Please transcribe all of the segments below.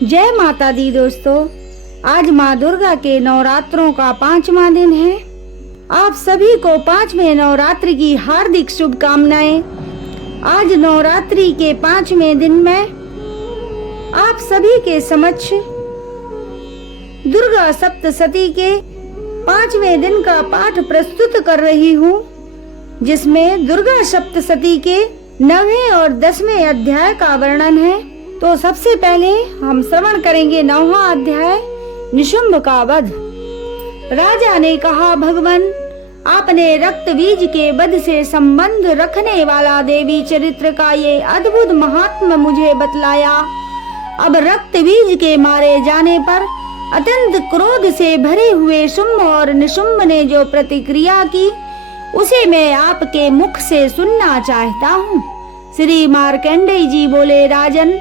जय माता दी दोस्तों, आज माँ दुर्गा के नवरात्रों का 5वां दिन है। आप सभी को 5वें नवरात्रि की हार्दिक शुभकामनाएं। आज नवरात्रि के 5वें दिन में आप सभी के समक्ष दुर्गा सप्तशती के 5वें दिन का पाठ प्रस्तुत कर रही हूँ, जिसमें दुर्गा सप्तशती के 9वें और 10वें अध्याय का वर्णन है। तो सबसे पहले हम श्रवण करेंगे 9वां अध्याय, निशुंभ का वध। राजा ने कहा, भगवान, आपने रक्त बीज के वध से संबंध रखने वाला देवी चरित्र का ये अद्भुत महात्म मुझे बतलाया। अब रक्त बीज के मारे जाने पर अत्यंत क्रोध से भरे हुए शुंभ और निशुंभ ने जो प्रतिक्रिया की, उसे मैं आपके मुख से सुनना चाहता हूँ। श्री मार्कंडेय जी बोले, राजन,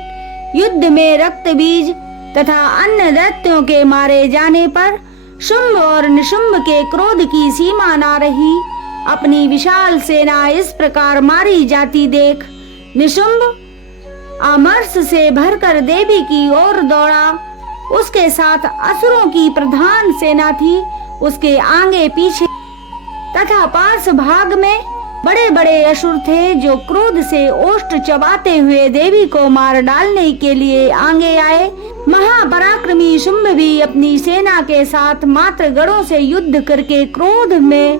युद्ध में रक्त बीज तथा अन्य दैत्यों के मारे जाने पर शुंभ और निशुंभ के क्रोध की सीमा न रही। अपनी विशाल सेना इस प्रकार मारी जाती देख निशुंभ आमर्ष से भरकर देवी की ओर दौड़ा। उसके साथ असुरों की प्रधान सेना थी। उसके आगे पीछे तथा पार्श्व भाग में बड़े बड़े असुर थे, जो क्रोध से ओष्ठ चबाते हुए देवी को मार डालने के लिए आगे आए। महापराक्रमी शुंभ भी अपनी सेना के साथ मात्र गणों से युद्ध करके क्रोध में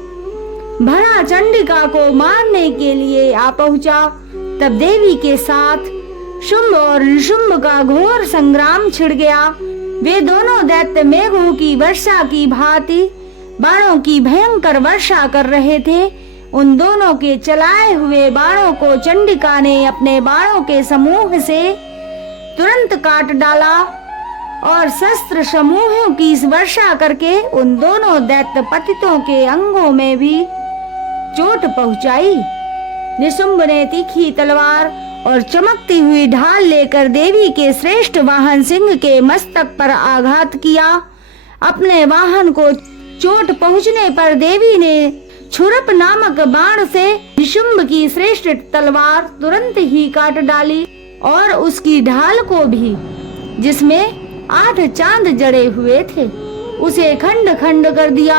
भरा चंडिका को मारने के लिए आ पहुंचा। तब देवी के साथ शुंभ और निशुंभ का घोर संग्राम छिड़ गया। वे दोनों दैत्य मेघों की वर्षा की भांति बाणों की भयंकर वर्षा कर रहे थे। उन दोनों के चलाए हुए बाणों को चंडिका ने अपने बाणों के समूह से तुरंत काट डाला और शस्त्र समूहों की वर्षा करके उन दोनों दैत्य पतितों के अंगों में भी चोट पहुंचाई। निशुंभ ने तीखी तलवार और चमकती हुई ढाल लेकर देवी के श्रेष्ठ वाहन सिंह के मस्तक पर आघात किया। अपने वाहन को चोट पहुंचने पर देवी ने छुरप नामक बाण से निशुंभ की श्रेष्ठ तलवार तुरंत ही काट डाली और उसकी ढाल को भी, जिसमें 8 चांद जड़े हुए थे, उसे खंड खंड कर दिया।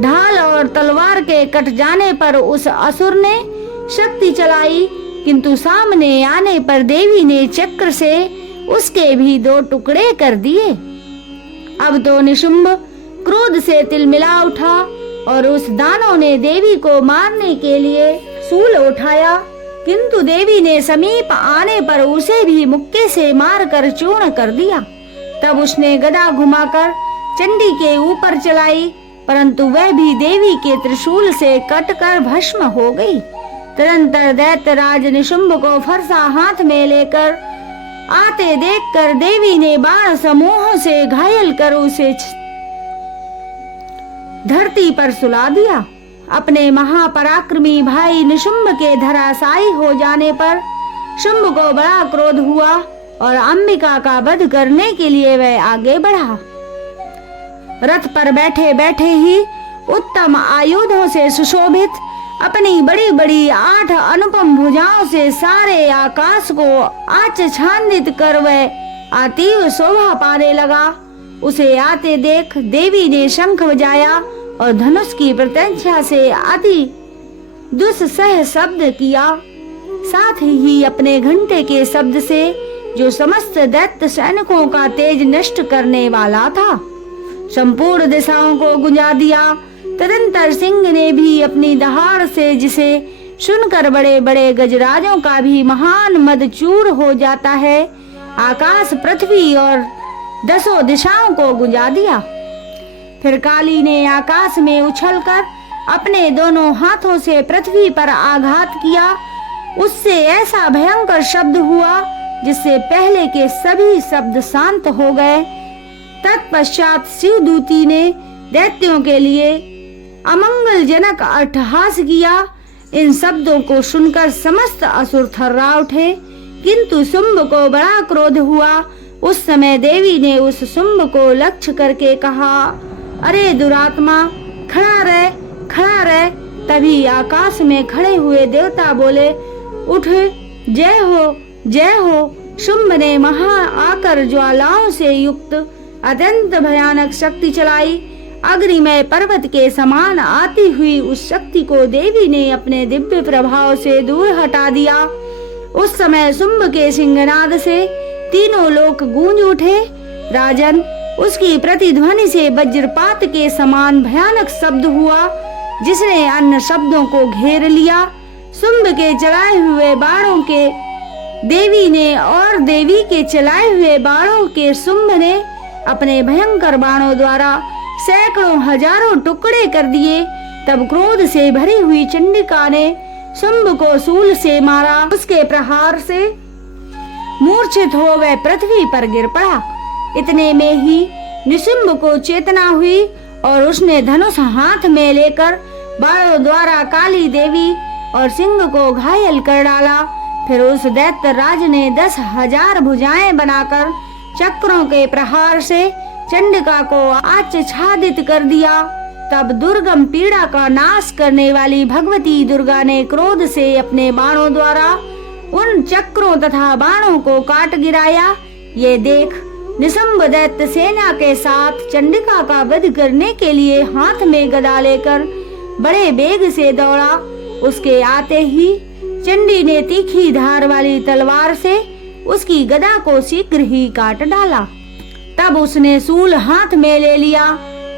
ढाल और तलवार के कट जाने पर उस असुर ने शक्ति चलाई, किंतु सामने आने पर देवी ने चक्र से उसके भी 2 टुकड़े कर दिए। अब तो निशुंभ क्रोध से तिलमिला उठा और उस दानव ने देवी को मारने के लिए शूल उठाया, किंतु देवी ने समीप आने पर उसे भी मुक्के से मारकर चूर्ण कर दिया। तब उसने गदा घुमाकर चंडी के ऊपर चलाई, परंतु वह भी देवी के त्रिशूल से कटकर भस्म हो गई। तदंतर दैत्यराज निशुंभ को फरसा हाथ में लेकर आते देखकर देवी ने बाण समूह से घायल कर उसे धरती पर सुला दिया। अपने महापराक्रमी भाई निशुंभ के धराशायी हो जाने पर शुंभ को बड़ा क्रोध हुआ और अंबिका का वध करने के लिए वह आगे बढ़ा। रथ पर बैठे बैठे ही उत्तम आयुधों से सुशोभित अपनी बड़ी बड़ी 8 अनुपम भुजाओं से सारे आकाश को आच्छादित कर वह अतीव शोभा पाने लगा। उसे आते देख देवी ने शंख बजाया और धनुष की प्रत्यंचा से अति दुस्सह शब्द किया। साथ ही अपने घंटे के शब्द से, जो समस्त दैत्य सैनिकों का तेज नष्ट करने वाला था, संपूर्ण दिशाओं को गुंजा दिया। तदंतर सिंह ने भी अपनी दहाड़ से, जिसे सुनकर बड़े बड़े गजराजों का भी महान मद चूर हो जाता है, आकाश, पृथ्वी और 10 दिशाओं को गुंजा दिया। फिर काली ने आकाश में उछलकर अपने दोनों हाथों से पृथ्वी पर आघात किया। उससे ऐसा भयंकर शब्द हुआ, जिससे पहले के सभी शब्द शांत हो गए। तत्पश्चात शिवदूती ने दैत्यों के लिए अमंगलजनक अट्टहास किया। इन शब्दों को सुनकर समस्त असुर थर्रा उठे, किंतु शुंभ को बड़ा क्रोध हुआ। उस समय देवी ने उस शुंभ को लक्ष्य करके कहा, अरे दुरात्मा, खड़ा रह, खड़ा रह। तभी आकाश में खड़े हुए देवता बोले, उठ, जय हो, जय हो। शुंभ ने महा आकर ज्वालाओं से युक्त अत्यंत भयानक शक्ति चलाई। अग्निमय पर्वत के समान आती हुई उस शक्ति को देवी ने अपने दिव्य प्रभाव से दूर हटा दिया। उस समय शुंभ के सिंहनाद से तीनों लोक गूंज उठे। राजन, उसकी प्रतिध्वनि से वज्रपात के समान भयानक शब्द हुआ, जिसने अन्य शब्दों को घेर लिया। शुंभ के चलाए हुए बाणों के देवी ने और देवी के चलाए हुए बाणों के शुंभ ने अपने भयंकर बाणों द्वारा सैकड़ों हजारों टुकड़े कर दिए। तब क्रोध से भरी हुई चंडिका ने शुंभ को शूल से मारा। उसके प्रहार से मूर्छित हो वह पृथ्वी पर गिर पड़ा। इतने में ही निशुंभ को चेतना हुई और उसने धनुष हाथ में लेकर बाणों द्वारा काली देवी और सिंह को घायल कर डाला। फिर उस दैत्य राज ने 10,000 भुजाएं बनाकर चक्रों के प्रहार से चंडिका को आच्छादित कर दिया। तब दुर्गम पीड़ा का नाश करने वाली भगवती दुर्गा ने क्रोध से अपने बाणों द्वारा उन चक्रों तथा बाणों को काट गिराया। ये देख निशुंभ दैत्य सेना के साथ चंडिका का वध करने के लिए हाथ में गदा लेकर बड़े वेग से दौड़ा। उसके आते ही चंडी ने तीखी धार वाली तलवार से उसकी गदा को शीघ्र ही काट डाला। तब उसने शूल हाथ में ले लिया।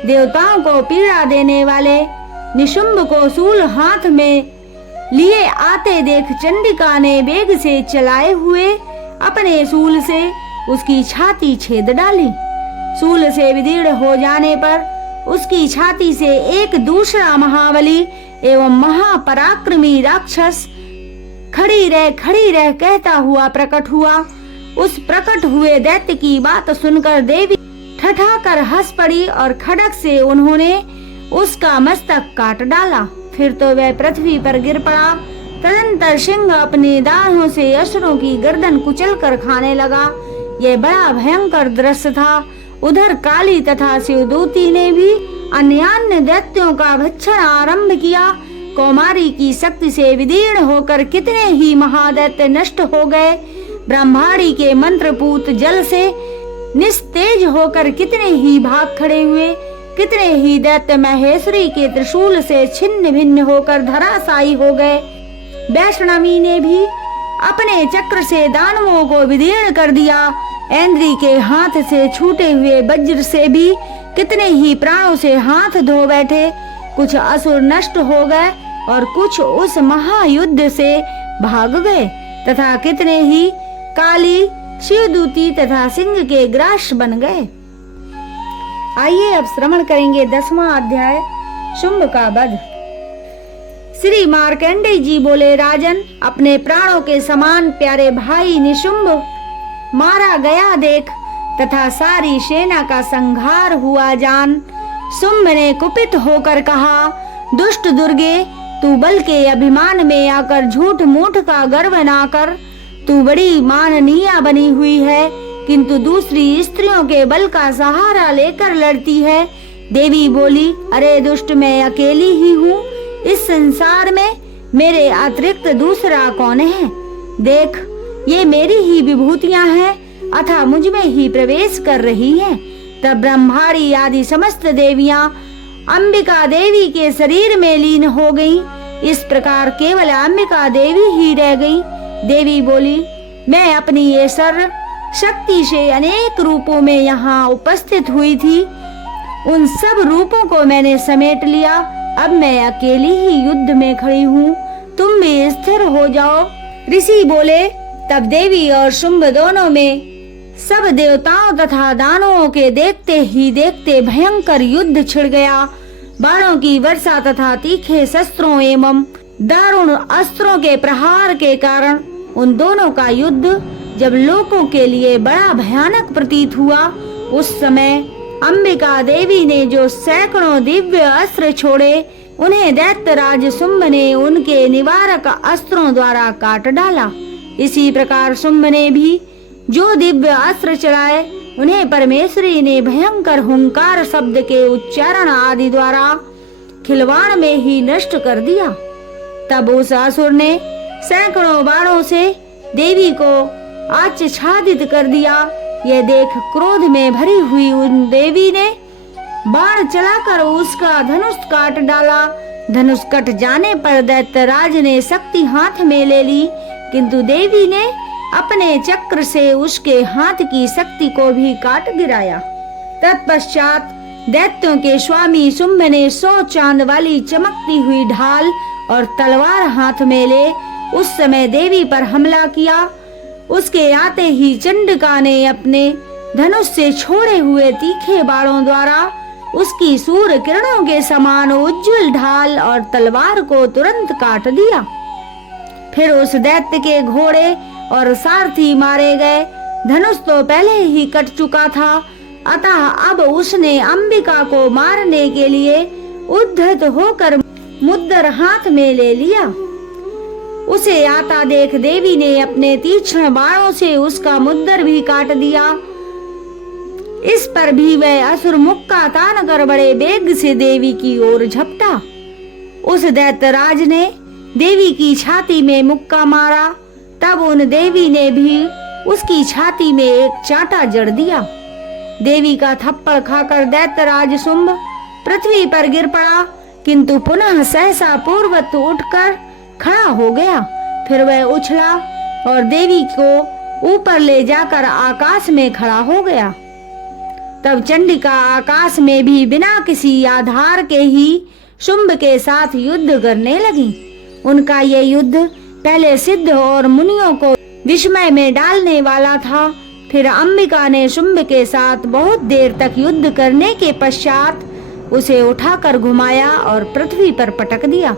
देवताओं को पीड़ा देने वाले निशुंभ को शूल हाथ में लिए आते देख चंडिका ने वेग से चलाए हुए अपने शूल से उसकी छाती छेद डाली। शूल से विदीर्ण हो जाने पर उसकी छाती से एक दूसरा महाबली एवं महापराक्रमी राक्षस खड़ी रह कहता हुआ प्रकट हुआ। उस प्रकट हुए दैत्य की बात सुनकर देवी ठठाकर हंस पड़ी और खड्ग से उन्होंने उसका मस्तक काट डाला। फिर तो वह पृथ्वी पर गिर पड़ा। तदंतर सिंह अपने दांतों से असुरों की गर्दन कुचल कर खाने लगा। यह बड़ा भयंकर दृश्य था। उधर काली तथा शिवदूती ने भी अन्य दैत्यों का भक्षण आरंभ किया। कौमारी की शक्ति से विदीर्ण होकर कितने ही महादैत्य नष्ट हो गए। ब्रह्माणी के मंत्रपूत जल से निस्तेज होकर कितने ही भाग खड़े हुए। कितने ही दैत्य महेश्वरी के त्रिशूल से छिन्न भिन्न होकर धराशायी हो गए। वैष्णवी ने भी अपने चक्र से दानवों को विदीर्ण कर दिया। ऐन्द्री के हाथ से छूटे हुए वज्र से भी कितने ही प्राणों से हाथ धो बैठे। कुछ असुर नष्ट हो गए और कुछ उस महायुद्ध से भाग गए तथा कितने ही काली शिवदूती तथा सिंह के ग्रास बन गए। आइए अब श्रवण करेंगे 10वां अध्याय शुंभ का वध। श्री मार्कंडेय जी बोले, राजन, अपने प्राणों के समान प्यारे भाई निशुंभ मारा गया देख तथा सारी सेना का संहार हुआ जान शुंभ ने कुपित होकर कहा, दुष्ट दुर्गे, तू बल के अभिमान में आकर झूठ मूठ का गर्व ना कर। तू बड़ी माननीय बनी हुई है, किंतु दूसरी स्त्रियों के बल का सहारा लेकर लड़ती है। देवी बोली, अरे दुष्ट, मैं अकेली ही हूँ। इस संसार में मेरे अतिरिक्त दूसरा कौन है? देख, ये मेरी ही विभूतियाँ हैं अथा मुझ में ही प्रवेश कर रही हैं। तब ब्रह्माणी आदि समस्त देवियाँ अंबिका देवी के शरीर में लीन हो गईं। इस प्रकार केवल अंबिका देवी ही रह गई। देवी बोली, मैं अपनी ये सर्व शक्ति से अनेक रूपों में यहाँ उपस्थित हुई थी। उन सब रूपों को मैंने समेट लिया। अब मैं अकेली ही युद्ध में खड़ी हूँ। तुम भी स्थिर हो जाओ। ऋषि बोले, तब देवी और शुंभ दोनों में सब देवताओं तथा दानवों के देखते ही देखते भयंकर युद्ध छिड़ गया। बाणों की वर्षा तथा तीखे शस्त्रों एवं दारुण अस्त्रों के प्रहार के कारण उन दोनों का युद्ध जब लोगों के लिए बड़ा भयानक प्रतीत हुआ, उस समय अंबिका देवी ने जो सैकड़ों दिव्य अस्त्र छोड़े, उन्हें दैत्यराज शुंभ ने उनके निवारक अस्त्रों द्वारा काट डाला। इसी प्रकार शुंभ ने भी जो दिव्य अस्त्र चलाए, उन्हें परमेश्वरी ने भयंकर हुंकार शब्द के उच्चारण आदि द्वारा खिलवाड़ में ही नष्ट कर दिया। तब उस असुर ने सैकड़ों बाणों से देवी को आच्छादित कर दिया। यह देख क्रोध में भरी हुई उन देवी ने बाण चलाकर उसका धनुष काट डाला। धनुष कट जाने पर दैत्यराज ने शक्ति हाथ में ले ली, किंतु देवी ने अपने चक्र से उसके हाथ की शक्ति को भी काट गिराया। तत्पश्चात दैत्यों के स्वामी शुंभ ने 100 चांद वाली चमकती हुई ढाल और तलवार हाथ में ले उस समय देवी पर हमला किया। उसके आते ही चंडिका ने अपने धनुष से छोड़े हुए तीखे बाणों द्वारा उसकी सूर्य किरणों के समान उज्जवल ढाल और तलवार को तुरंत काट दिया। फिर उस दैत्य के घोड़े और सारथी मारे गए। धनुष तो पहले ही कट चुका था, अतः अब उसने अंबिका को मारने के लिए उद्धत होकर मुद्दर हाथ में ले लिया। उसे आता देख देवी ने अपने तीक्ष्ण बाणों से उसका मुद्दर भी काट दिया। इस पर भी वह असुर मुक्का तान कर बड़े वेग से देवी की ओर झपटा। उस दैत्यराज ने देवी की छाती में मुक्का मारा, तब उन देवी ने भी उसकी छाती में एक चांटा जड़ दिया। देवी का थप्पड़ खाकर दैत्यराज शुंभ पृथ्वी पर गिर पड़ा, किंतु पुनः सहसा पूर्वत उठकर खड़ा हो गया। फिर वह उछला और देवी को ऊपर ले जाकर आकाश में खड़ा हो गया। तब चंडिका आकाश में भी बिना किसी आधार के ही शुंभ के साथ युद्ध करने लगी। उनका ये युद्ध पहले सिद्ध और मुनियों को विस्मय में डालने वाला था। फिर अंबिका ने शुंभ के साथ बहुत देर तक युद्ध करने के पश्चात उसे उठाकर घुमाया और पृथ्वी पर पटक दिया।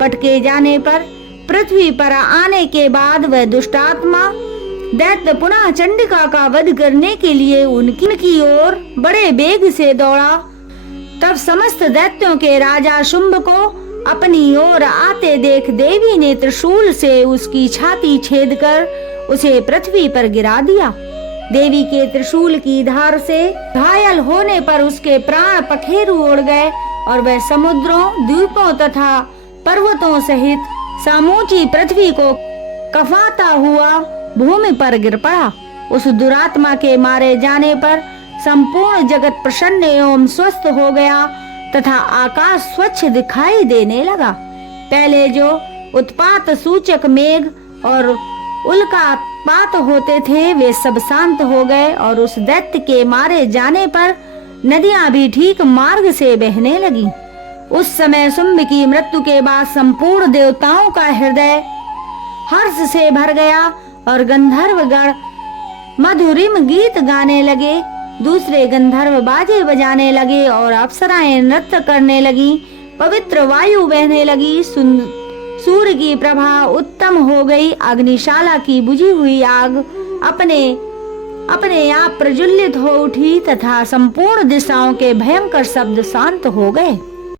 पटके जाने पर पृथ्वी पर आने के बाद वह दुष्टात्मा दैत्य पुनः चंडिका का वध करने के लिए उनकी ओर बड़े वेग से दौड़ा। तब समस्त दैत्यों के राजा शुंभ को अपनी ओर आते देख देवी ने त्रिशूल से उसकी छाती छेद कर उसे पृथ्वी पर गिरा दिया। देवी के त्रिशूल की धार से घायल होने पर उसके प्राण पखेरु उड़ गए और वह समुद्रों, द्वीपों तथा पर्वतों सहित समूची पृथ्वी को कफाता हुआ भूमि पर गिर पड़ा। उस दुरात्मा के मारे जाने पर संपूर्ण जगत प्रसन्न एवं स्वस्थ हो गया तथा आकाश स्वच्छ दिखाई देने लगा। पहले जो उत्पात सूचक मेघ और उल्कापात होते थे वे सब शांत हो गए और उस दैत्य के मारे जाने पर नदियां भी ठीक मार्ग से बहने लगी। उस समय शुंभ की मृत्यु के बाद संपूर्ण देवताओं का हृदय हर्ष से भर गया और गंधर्वगण मधुरिम गीत गाने लगे। दूसरे गंधर्व बाजे बजाने लगे और अप्सराएं नृत्य करने लगी। पवित्र वायु बहने लगी। सूर्य की प्रभा उत्तम हो गई। अग्निशाला की बुझी हुई आग अपने आप प्रज्वलित हो उठी तथा संपूर्ण दिशाओं के भयंकर शब्द शांत हो गए।